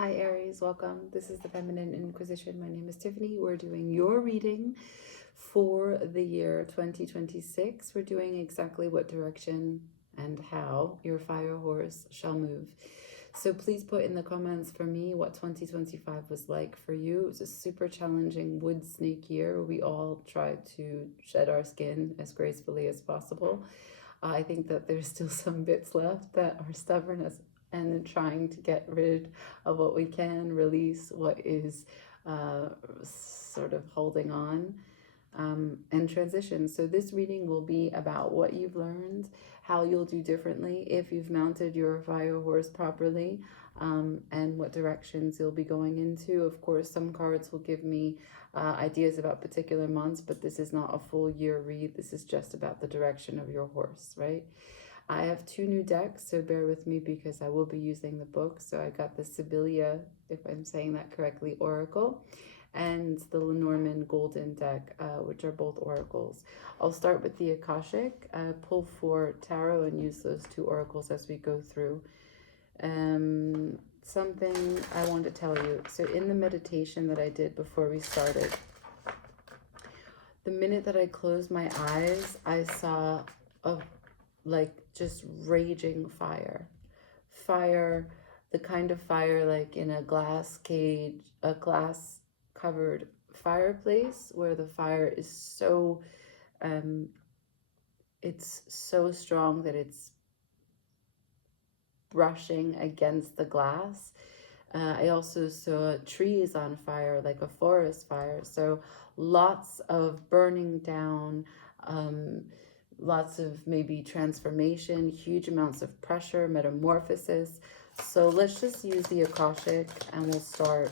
Hi Aries, welcome. This is the Feminine Inquisition. My name is Tiffany. We're doing your reading for the year 2026. We're doing exactly what direction and how your fire horse shall move. So please put in the comments for me what 2025 was like for you. It was a super challenging wood snake year. We all tried to shed our skin as gracefully as possible. I think that there's still some bits left that are stubborn and trying to get rid of what we can, release what is sort of holding on, and transition. So this reading will be about what you've learned, how you'll do differently if you've mounted your fire horse properly, and what directions you'll be going into. Of course, some cards will give me ideas about particular months, but this is not a full year read. This is just about the direction of your horse, right? I have two new decks, so bear with me because I will be using the book. So I got the Sibylla, if I'm saying that correctly, Oracle, and the Lenormand Golden deck, which are both oracles. I'll start with the Akashic, pull for tarot, and use those two oracles as we go through. Something I want to tell you. So in the meditation that I did before we started, the minute that I closed my eyes, I saw just raging fire, the kind of fire like in a glass cage, a glass covered fireplace where the fire is so it's so strong that it's brushing against the glass. I also saw trees on fire, like a forest fire, so lots of burning down, lots of maybe transformation, huge amounts of pressure, metamorphosis. So let's just use the Akashic and we'll start.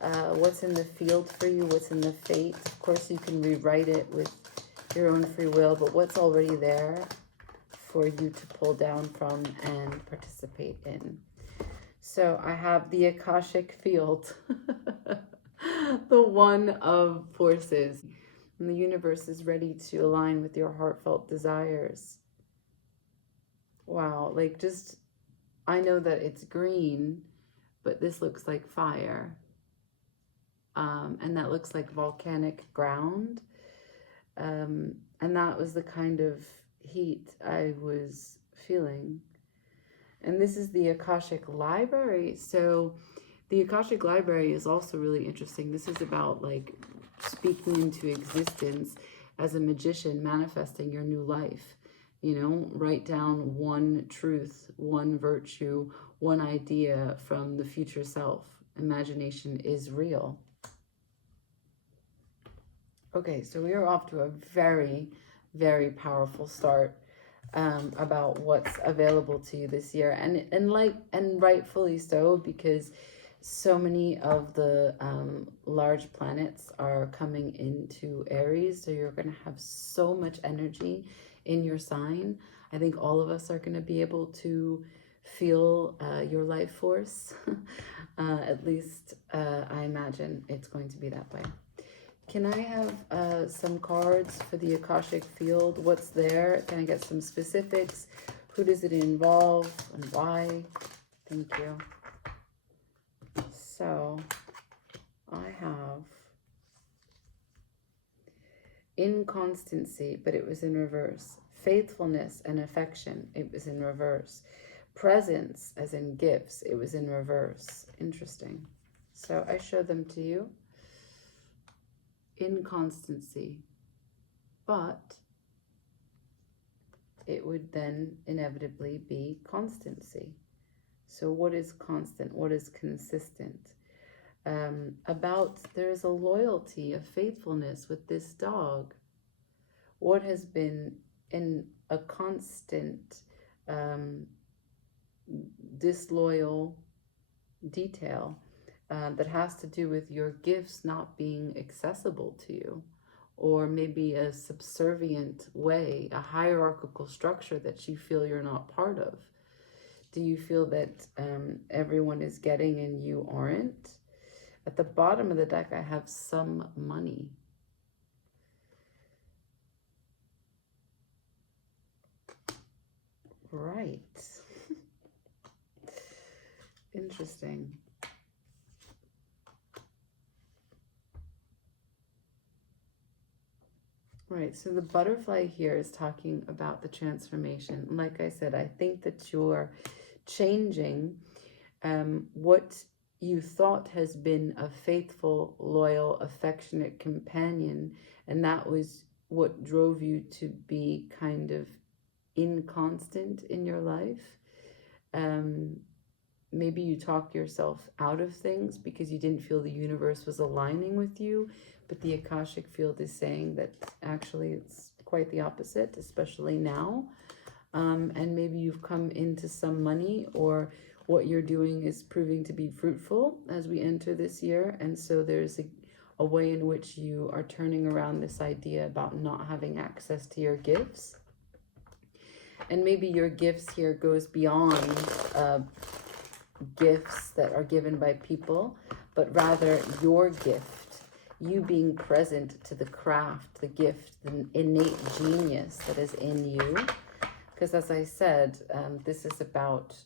What's in the field for you? What's in the fate? Of course, you can rewrite it with your own free will, but what's already there for you to pull down from and participate in. So I have the Akashic field, the one of forces. And the universe is ready to align with your heartfelt desires. Wow, I know that it's green, but this looks like fire. And that looks like volcanic ground. And that was the kind of heat I was feeling. And this is the Akashic Library. So the Akashic Library is also really interesting. This is about speaking into existence as a magician, manifesting your new life. Write down one truth, one virtue, one idea from the future self. Imagination is real. Okay, so we are off to a very, very powerful start about what's available to you this year, and rightfully so, because so many of the large planets are coming into Aries, so you're going to have so much energy in your sign. I think all of us are going to be able to feel your life force. At least I imagine it's going to be that way. Can I have some cards for the Akashic field? What's there? Can I get some specifics? Who does it involve and why? Thank you. So I have inconstancy, but it was in reverse. Faithfulness and affection, it was in reverse. Presence, as in gifts, it was in reverse. Interesting. So I show them to you. Inconstancy, but it would then inevitably be constancy. So what is constant? What is consistent? There's a loyalty, a faithfulness with this dog. What has been in a constant disloyal detail that has to do with your gifts not being accessible to you, or maybe a subservient way, a hierarchical structure that you feel you're not part of. Do you feel that everyone is getting and you aren't? At the bottom of the deck, I have some money. Right. Interesting. Right, so the butterfly here is talking about the transformation. Like I said, I think that you're changing what you thought has been a faithful, loyal, affectionate companion, and that was what drove you to be kind of inconstant in your life. Maybe you talk yourself out of things because you didn't feel the universe was aligning with you, but the Akashic field is saying that actually it's quite the opposite, especially now. And maybe you've come into some money, or what you're doing is proving to be fruitful as we enter this year. And so there's a way in which you are turning around this idea about not having access to your gifts. And maybe your gifts here goes beyond gifts that are given by people, but rather your gift, you being present to the craft, the gift, the innate genius that is in you. Because as I said, this is about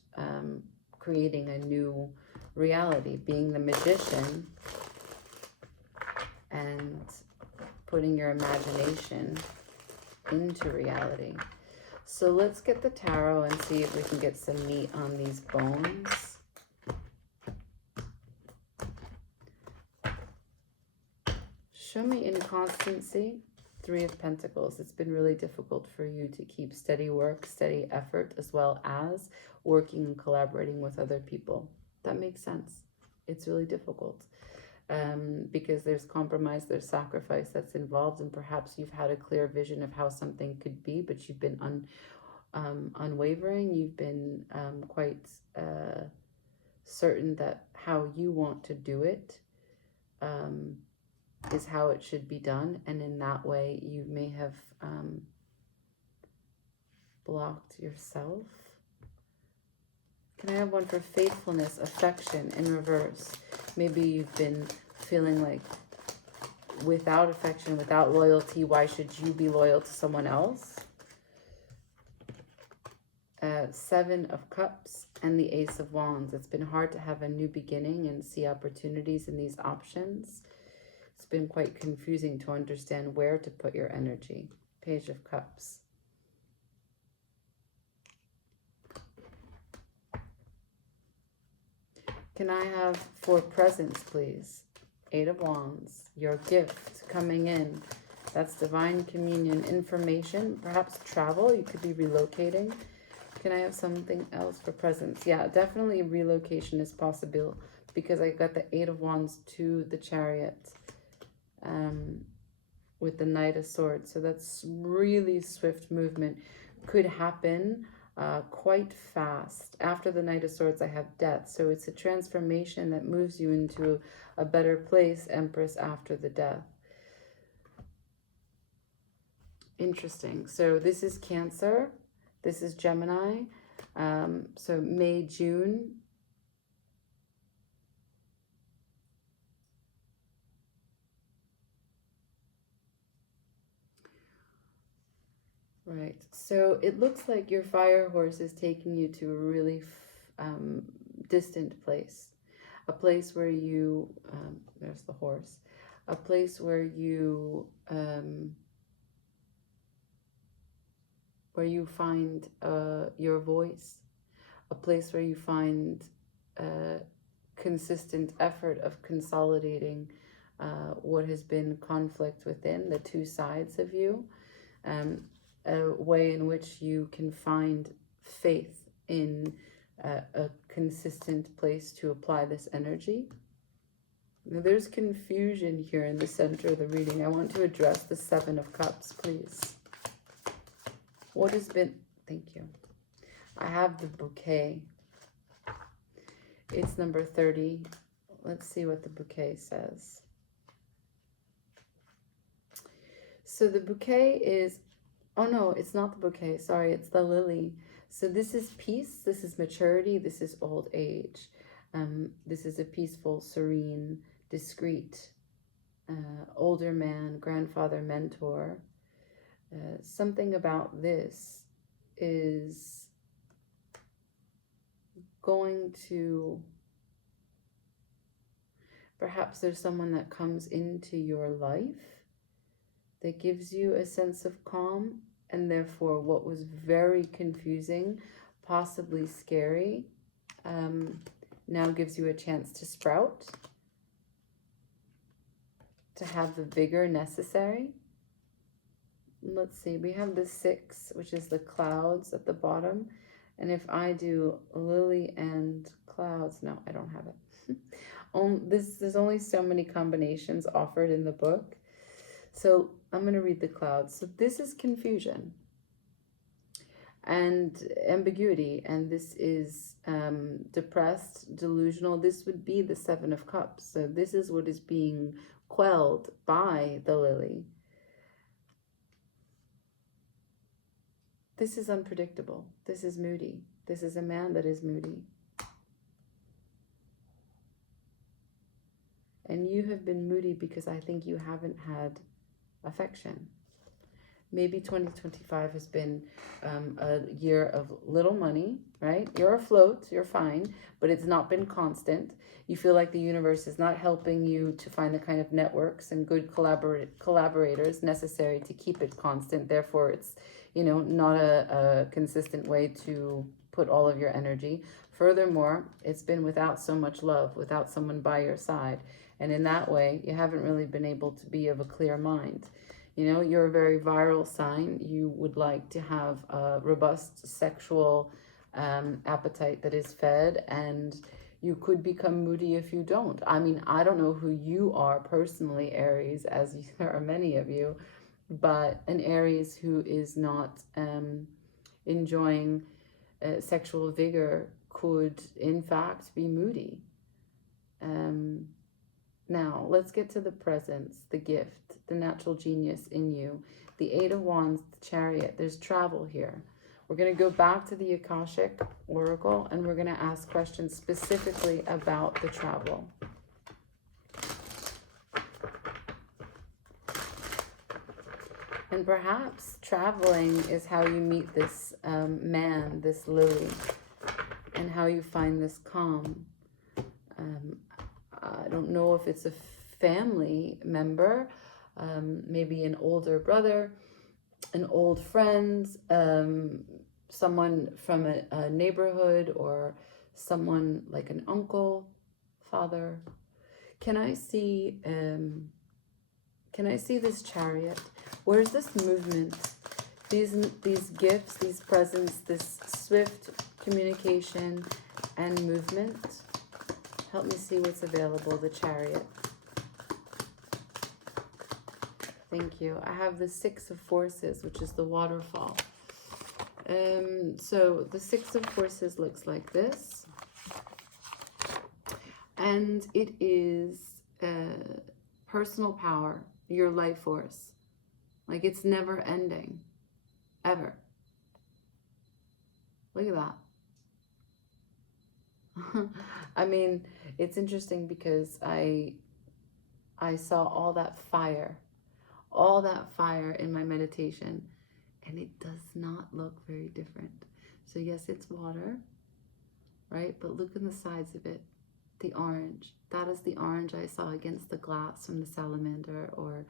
creating a new reality, being the magician and putting your imagination into reality. So let's get the tarot and see if we can get some meat on these bones. Show me inconstancy. 3 of Pentacles. It's been really difficult for you to keep steady work, steady effort, as well as working and collaborating with other people. That makes sense. It's really difficult because there's compromise, there's sacrifice that's involved, and perhaps you've had a clear vision of how something could be, but you've been unwavering. You've been quite certain that how you want to do it is how it should be done, and in that way you may have blocked yourself. Can I have one for faithfulness, affection in reverse? Maybe you've been feeling like without affection, without loyalty, why should you be loyal to someone else? 7 of Cups and the Ace of Wands. It's been hard to have a new beginning and see opportunities in these options. It's been quite confusing to understand where to put your energy. Page of Cups. Can I have 4 presents, please? 8 of Wands. Your gift coming in. That's divine communion, information, perhaps travel. You could be relocating. Can I have something else for presents? Yeah, definitely relocation is possible because I got the 8 of Wands to the Chariot. With the Knight of Swords. So that's really swift movement. Could happen quite fast. After the Knight of Swords, I have death. So it's a transformation that moves you into a better place, Empress, after the death. Interesting. So this is Cancer. This is Gemini. So May, June. Right, so it looks like your fire horse is taking you to a really distant place. A place where you, there's the horse, a place where you find your voice, a place where you find consistent effort of consolidating what has been conflict within the 2 sides of you. A way in which you can find faith in a consistent place to apply this energy. Now, there's confusion here in the center of the reading. I want to address the 7 of Cups, please. What has been... Thank you. I have the bouquet. It's number 30. Let's see what the bouquet says. So the bouquet is... Oh, no, it's not the bouquet. Sorry, it's the lily. So this is peace. This is maturity. This is old age. This is a peaceful, serene, discreet, older man, grandfather, mentor. Something about this is going to... Perhaps there's someone that comes into your life. that gives you a sense of calm, and therefore what was very confusing, possibly scary, now gives you a chance to sprout, to have the vigor necessary. Let's see, we have the 6, which is the clouds at the bottom. And if I do lily and clouds, no, I don't have it. There's only so many combinations offered in the book. So I'm going to read the clouds. So this is confusion and ambiguity, and this is depressed, delusional. This would be the 7 of Cups. So this is what is being quelled by the lily. This is unpredictable. This is moody. This is a man that is moody. And you have been moody because I think you haven't had affection. Maybe 2025 has been a year of little money, right? You're afloat, you're fine, but it's not been constant. You feel like the universe is not helping you to find the kind of networks and good collaborators necessary to keep it constant. Therefore, it's, not a consistent way to put all of your energy. Furthermore, it's been without so much love, without someone by your side. And in that way, you haven't really been able to be of a clear mind. You're a very viral sign. You would like to have a robust sexual appetite that is fed, and you could become moody if you don't. I mean, I don't know who you are personally, Aries, as there are many of you, but an Aries who is not enjoying sexual vigor could, in fact, be moody. Now, let's get to the presence, the gift, the natural genius in you. The 8 of Wands, the Chariot. There's travel here. We're going to go back to the Akashic Oracle, and we're going to ask questions specifically about the travel. And perhaps traveling is how you meet this man, this lily, and how you find this calm. I don't know if it's a family member, maybe an older brother, an old friend, someone from a neighborhood, or someone like an uncle, father. Can I see this chariot? Where's this movement? These gifts, these presents, this swift communication and movement. Help me see what's available, the chariot. Thank you. I have the 6 of Forces, which is the waterfall. So the 6 of Forces looks like this. And it is personal power, your life force. Like, it's never ending, ever. Look at that. I mean, it's interesting because I saw all that fire in my meditation, and it does not look very different. So yes, it's water, right? But look in the sides of it, the orange. That is the orange I saw against the glass from the salamander, or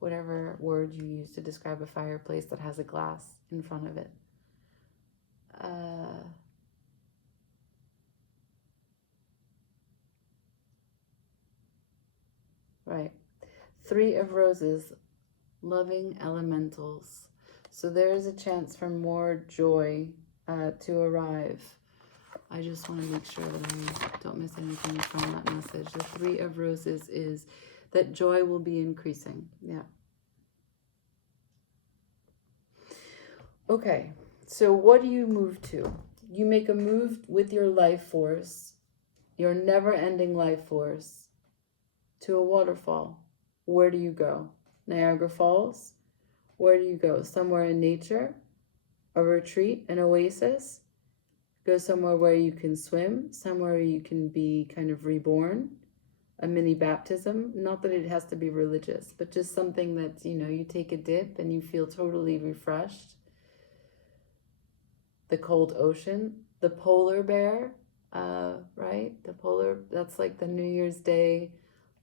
whatever word you use to describe a fireplace that has a glass in front of it. Right. 3 of Roses, loving elementals. So there is a chance for more joy to arrive. I just want to make sure that I don't miss anything from that message. The 3 of Roses is that joy will be increasing. Yeah. Okay. So what do you move to? You make a move with your life force, your never-ending life force, to a waterfall. Where do you go? Niagara Falls? Where do you go? Somewhere in nature? A retreat? An oasis? Go somewhere where you can swim, somewhere you can be kind of reborn, a mini baptism. Not that it has to be religious, but just something that, you take a dip and you feel totally refreshed. The cold ocean, the polar bear, right? That's like the New Year's Day,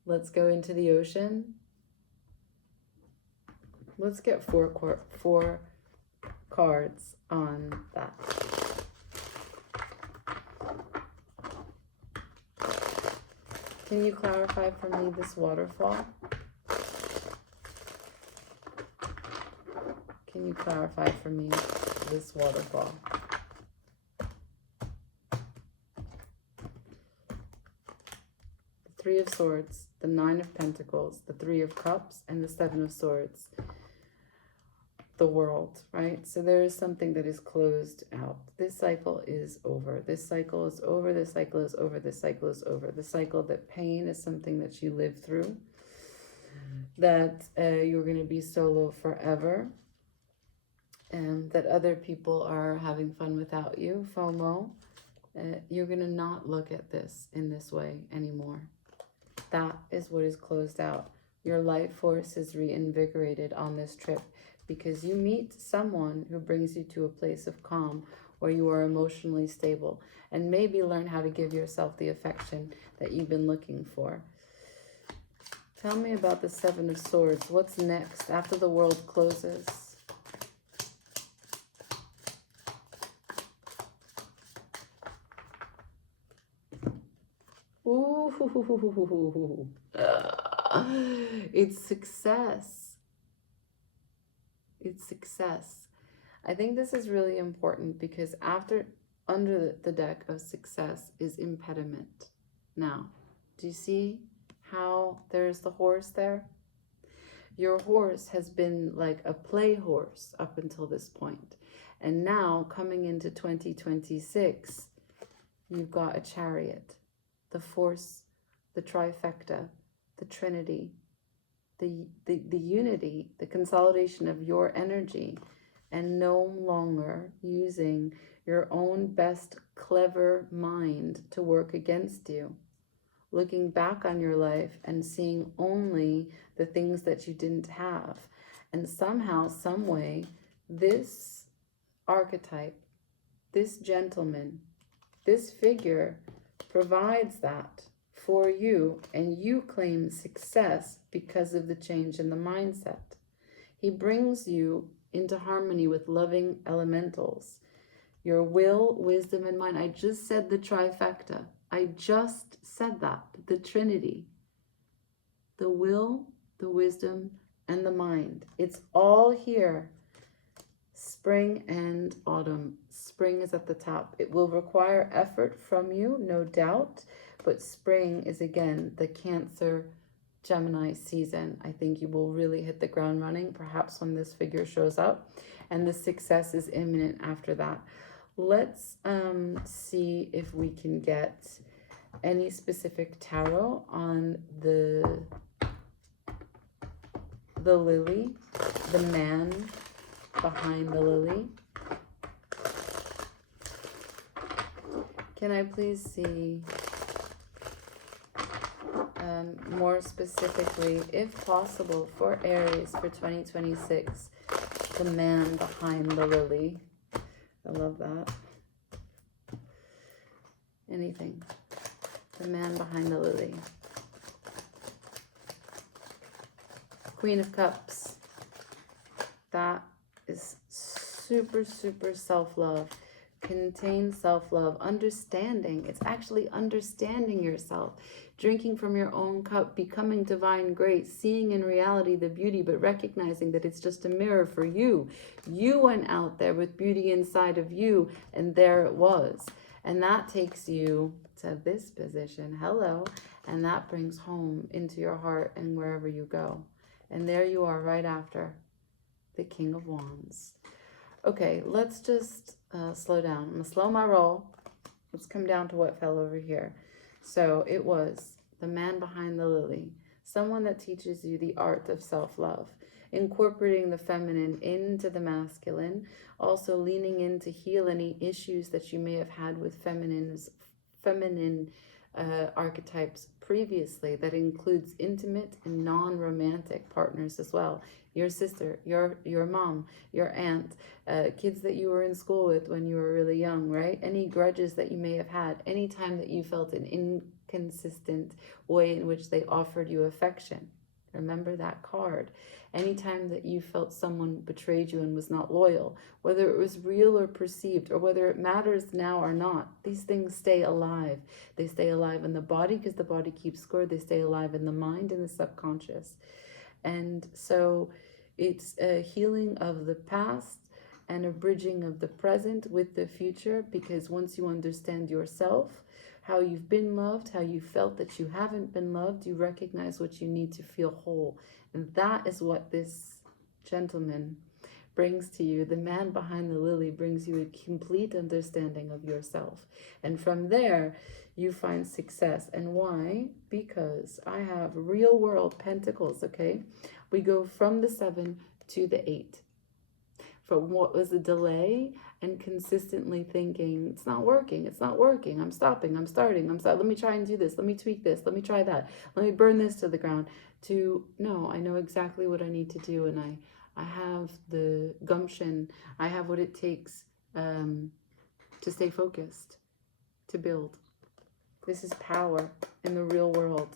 let's go into the ocean. Let's get four cards on that. Can you clarify for me this waterfall? Can you clarify for me this waterfall? The Three of Swords, the Nine of Pentacles, the Three of Cups, and the Seven of Swords. The world, right? So there is something that is closed out. This cycle is over. This cycle is over. This cycle is over. This cycle is over. The cycle that pain is something that you live through, that you're going to be solo forever, and that other people are having fun without you, FOMO. You're going to not look at this in this way anymore. That is what is closed out. Your life force is reinvigorated on this trip, because you meet someone who brings you to a place of calm where you are emotionally stable, and maybe learn how to give yourself the affection that you've been looking for. Tell me about the Seven of Swords. What's next after the world closes? Ooh, it's success. It's success. I think this is really important, because under the deck of success is impediment. Now, do you see how there's the horse there? Your horse has been like a play horse up until this point. And now coming into 2026, you've got a chariot, the force, the trifecta, the trinity, the unity, the consolidation of your energy, and no longer using your own best clever mind to work against you. Looking back on your life and seeing only the things that you didn't have. And somehow, some way, this archetype, this gentleman, this figure provides that for you, and you claim success because of the change in the mindset. He brings you into harmony with loving elementals. Your will, wisdom, and mind. I just said the trifecta. I just said that. The Trinity. The will, the wisdom, and the mind. It's all here. Spring and autumn. Spring is at the top. It will require effort from you, no doubt. But spring is, again, the Cancer, Gemini season. I think you will really hit the ground running, perhaps when this figure shows up. And the success is imminent after that. Let's see if we can get any specific tarot on the lily, the man behind the lily. Can I please see more specifically, if possible, for Aries for 2026, the man behind the lily? I love that. Anything. The man behind the lily. Queen of Cups. That is super, super self-love. Contains self-love. Understanding. It's actually understanding yourself. Drinking from your own cup. Becoming divine grace. Seeing in reality the beauty, but recognizing that it's just a mirror for you. You went out there with beauty inside of you, and there it was. And that takes you to this position. Hello. And that brings home into your heart and wherever you go. And there you are right after the King of Wands. Okay, let's just slow down. I'm going to slow my roll. Let's come down to what fell over here. So it was the man behind the lily. Someone that teaches you the art of self-love. Incorporating the feminine into the masculine. Also leaning in to heal any issues that you may have had with feminine archetypes previously. That includes intimate and non-romantic partners as well. Your sister, your mom, your aunt, kids that you were in school with when you were really young, right? Any grudges that you may have had, any time that you felt an inconsistent way in which they offered you affection, Remember that card. Anytime that you felt someone betrayed you and was not loyal, whether it was real or perceived, or whether it matters now or not, these things stay alive. They stay alive in the body because the body keeps score. They stay alive in the mind and the subconscious. And so it's a healing of the past and a bridging of the present with the future, because once you understand yourself, how you've been loved, how you felt that you haven't been loved, you recognize what you need to feel whole. And that is what this gentleman brings to you. The man behind the lily brings you a complete understanding of yourself. And from there, you find success. And why? Because I have real world pentacles, okay? We go from the 7 to the 8. From what was a delay and consistently thinking, it's not working, I'm stopping, I'm starting, let me try and do this, let me tweak this, let me try that, let me burn this to the ground, to, no, I know exactly what I need to do, and I have the gumption, I have what it takes to stay focused, to build. This is power in the real world,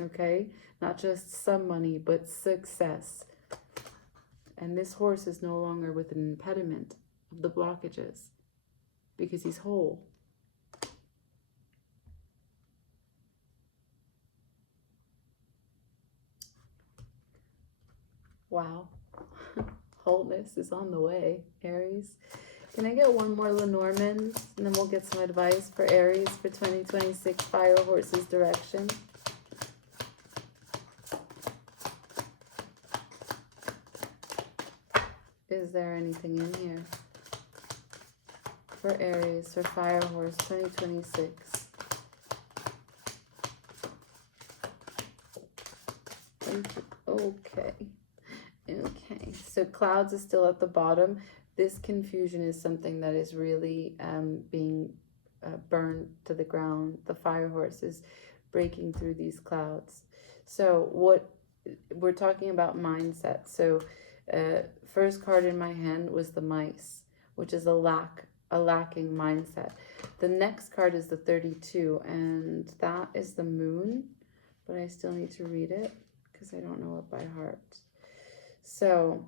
okay? Not just some money, but success. And this horse is no longer with an impediment of the blockages because he's whole. Wow. Wholeness is on the way, Aries. Can I get one more Lenormand? And then we'll get some advice for Aries for 2026 Fire Horses direction. Is there anything in here for Aries, for Fire Horse 2026? Okay. Okay. So clouds is still at the bottom. This confusion is something that is really being burned to the ground. The Fire Horse is breaking through these clouds. So what we're talking about mindset. So first card in my hand was the mice, which is a lacking mindset. The next card is the 32, and that is the moon, but I still need to read it because I don't know it by heart. So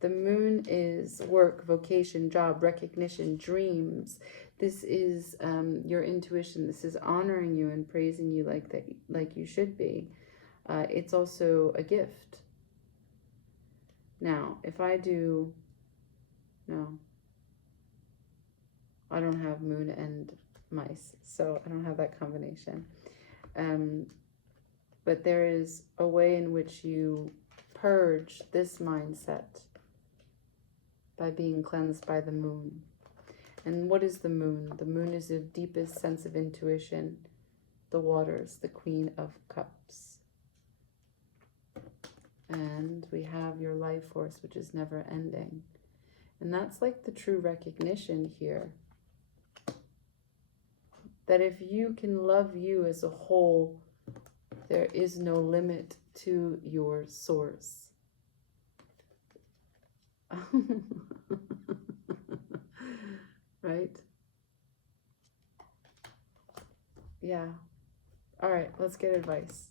the moon is work, vocation, job, recognition, dreams. This is your intuition. This is honoring you and praising you like you should be. It's also a gift. Now, if I do, no, I don't have moon and mice, so I don't have that combination. But there is a way in which you purge this mindset by being cleansed by the moon. And what is the moon? The moon is the deepest sense of intuition, the waters, the Queen of Cups. And we have your life force, which is never ending. And that's like the true recognition here. That if you can love you as a whole, there is no limit to your source. Right? Yeah. All right, let's get advice.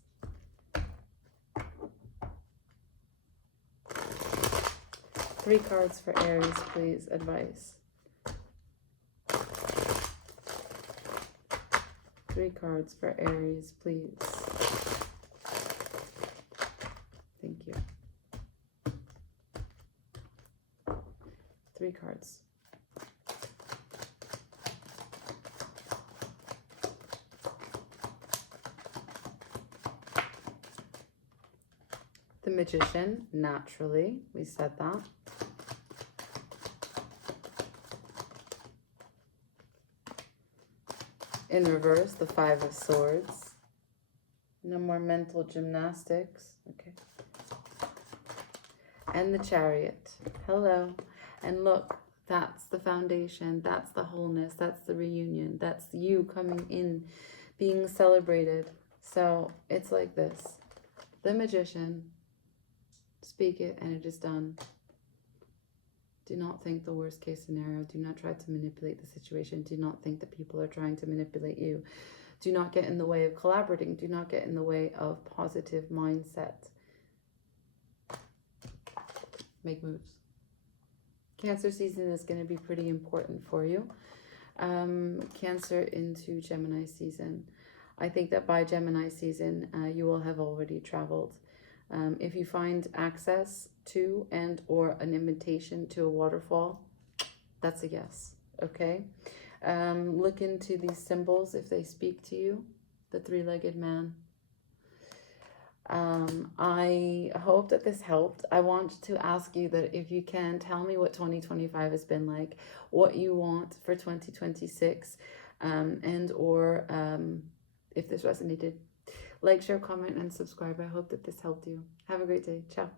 Three cards for Aries, please. Advice. 3 cards for Aries, please. Thank you. 3 cards. The Magician, naturally, we said that. In reverse, the 5 of Swords. No more mental gymnastics. Okay. And the Chariot. Hello. And look, that's the foundation. That's the wholeness. That's the reunion. That's you coming in, being celebrated. So it's like this. The Magician. Speak it and it is done. Do not think the worst case scenario. Do not try to manipulate the situation. Do not think that people are trying to manipulate you. Do not get in the way of collaborating. Do not get in the way of positive mindset. make moves. Cancer season is going to be pretty important for you. Cancer into Gemini season. I think that by Gemini season, you will have already traveled. If you find access to and or an invitation to a waterfall, that's a yes, okay? Look into these symbols if they speak to you. The three-legged man. I hope that this helped. I want to ask you that if you can, tell me what 2025 has been like, what you want for 2026, and or if this resonated. Like, share, comment, and subscribe. I hope that this helped you. Have a great day. Ciao.